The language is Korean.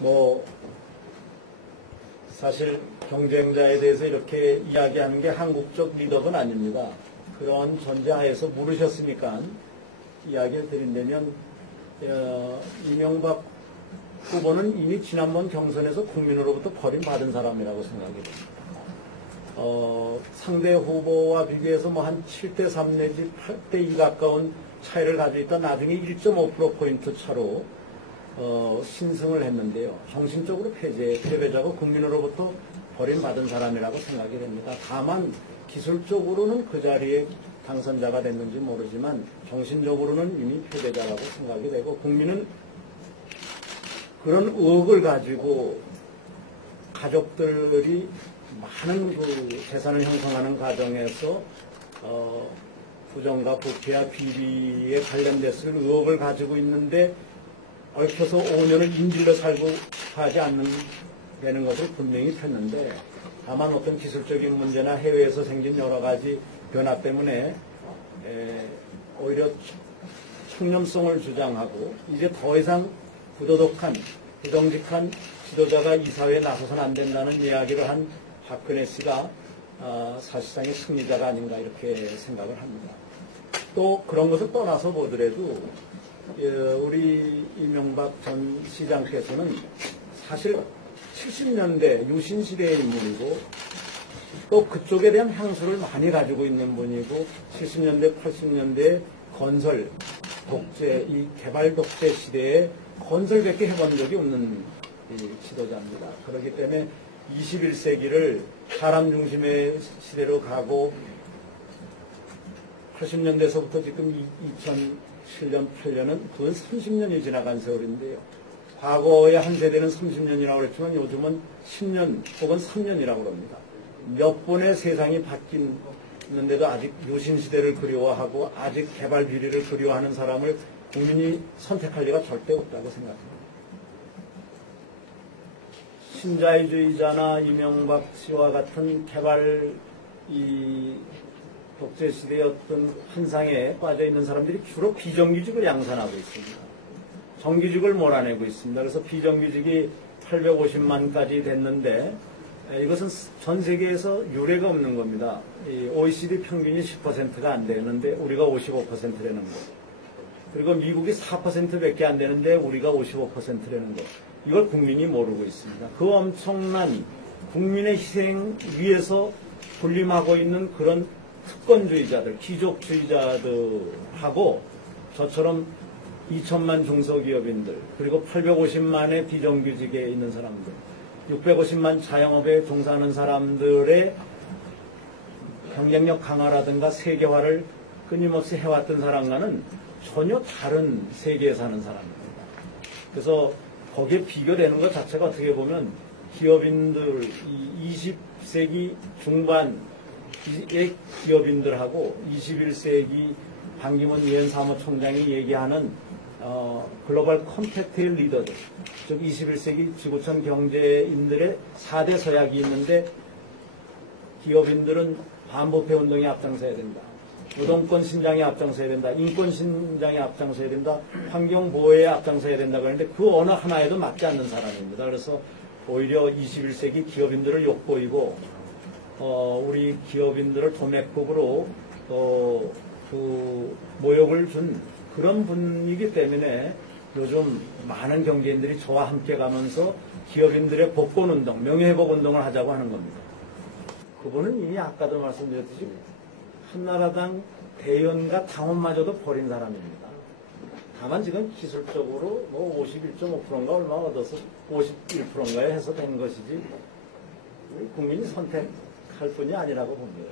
뭐 사실 경쟁자에 대해서 이렇게 이야기하는 게 한국적 리더는 아닙니다. 그런 전제하에서 물으셨으니까 이야기를 드린다면 이명박 후보는 이미 지난번 경선에서 국민으로부터 버림받은 사람이라고 생각이 됩니다. 상대 후보와 비교해서 뭐 한 7대3 내지 8대2 가까운 차이를 가지고 있다 나중에 1.5%포인트 차로 신승을 했는데요. 정신적으로 패배자고 국민으로부터 버림받은 사람이라고 생각이 됩니다. 다만 기술적으로는 그 자리에 당선자가 됐는지 모르지만 정신적으로는 이미 패배자라고 생각이 되고 국민은 그런 의혹을 가지고 가족들이 많은 그 재산을 형성하는 과정에서 부정과 부패와 비리에 관련됐을 의혹을 가지고 있는데 얽혀서 5년을 인질로 살고 하지 않는 되는 것을 분명히 폈는데 다만 어떤 기술적인 문제나 해외에서 생긴 여러 가지 변화 때문에 오히려 청렴성을 주장하고 이제 더 이상 부도덕한 부정직한 지도자가 이 사회에 나서서는 안 된다는 이야기를 한 박근혜 씨가 사실상의 승리자가 아닌가 이렇게 생각을 합니다. 또 그런 것을 떠나서 보더라도 우리 이명박 전 시장께서는 사실 70년대 유신시대의 인물이고 또 그쪽에 대한 향수를 많이 가지고 있는 분이고 70년대 80년대 건설 독재 이 개발 독재 시대에 건설밖에 해본 적이 없는 지도자입니다. 그렇기 때문에 21세기를 사람 중심의 시대로 가고 80년대에서부터 지금 2007년, 8년은 그건 30년이 지나간 세월인데요. 과거의 한 세대는 30년이라고 그랬지만 요즘은 10년 혹은 3년이라고 합니다. 몇 번의 세상이 바뀌는데도 아직 유신시대를 그리워하고 아직 개발 비리를 그리워하는 사람을 국민이 선택할 리가 절대 없다고 생각합니다. 신자유주의자나 이명박 씨와 같은 개발 독재 시대의 어떤 환상에 빠져 있는 사람들이 주로 비정규직을 양산하고 있습니다. 정규직을 몰아내고 있습니다. 그래서 비정규직이 850만까지 됐는데 이것은 전 세계에서 유례가 없는 겁니다. OECD 평균이 10%가 안 되는데 우리가 55%라는 거. 그리고 미국이 4%밖에 안 되는데 우리가 55%라는 거. 이걸 국민이 모르고 있습니다. 그 엄청난 국민의 희생 위에서 군림하고 있는 그런 특권주의자들, 귀족주의자들하고 저처럼 2천만 중소기업인들, 그리고 850만의 비정규직에 있는 사람들, 650만 자영업에 종사하는 사람들의 경쟁력 강화라든가 세계화를 끊임없이 해왔던 사람과는 전혀 다른 세계에 사는 사람입니다. 그래서 거기에 비교되는 것 자체가 어떻게 보면 기업인들, 20세기 중반의 기업인들하고 21세기 반기문 유엔 사무총장이 얘기하는 글로벌 컴팩트의 리더들, 즉 21세기 지구촌 경제인들의 4대 서약이 있는데 기업인들은 반부패 운동에 앞장서야 된다. 노동권 신장에 앞장서야 된다. 인권 신장에 앞장서야 된다. 환경 보호에 앞장서야 된다. 그러는데 그 어느 하나에도 맞지 않는 사람입니다. 그래서 오히려 21세기 기업인들을 욕보이고 우리 기업인들을 도매급으로 그 모욕을 준 그런 분이기 때문에 요즘 많은 경제인들이 저와 함께 가면서 기업인들의 복권운동, 명예회복운동을 하자고 하는 겁니다. 그분은 이미 아까도 말씀드렸듯이 한나라당 대의원과 당원마저도 버린 사람입니다. 다만 지금 기술적으로 뭐 51.5%인가 얼마 얻어서 51%인가에 해서 된 것이지 국민이 선택할 뿐이 아니라고 봅니다.